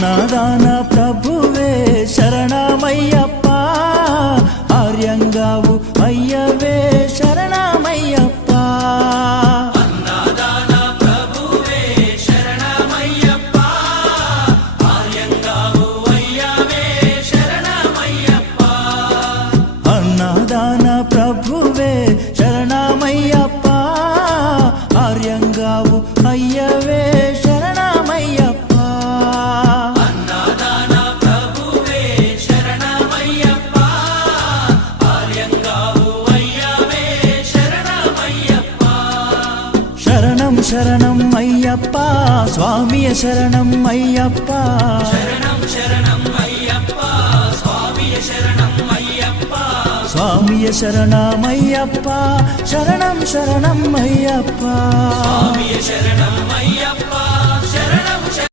అన్నదాన ప్రభువే శరణమయ్యప్ప, ఆర్యంగావు అయ్యవే శరణమయ్యప్ప. అన్నదాన ప్రభువే శరణమయ్యప్ప, ఆర్యంగావు అయ్యవే శరణమయ్యప్ప. అన్నదాన ప్రభువే శరణమయ్యప్ప, ఆర్యంగావు అయ్యవే శరణమయ్యప్ప. అన్నదాన ప్రభువే శరణమయ్యప్ప, ఆర్యంగావు అయ్యవే శరణమయ్యప్ప. శరణం శరణం అయ్యప్ప, స్వామియ శరణం అయ్యప్ప. శరణం శరణం అయ్యప్ప, స్వామియ శరణం అయ్యప్ప. స్వామియ శరణమయ్యప్ప, శరణం శరణం అయ్యప్ప. స్వామియ శరణం అయ్యప్ప.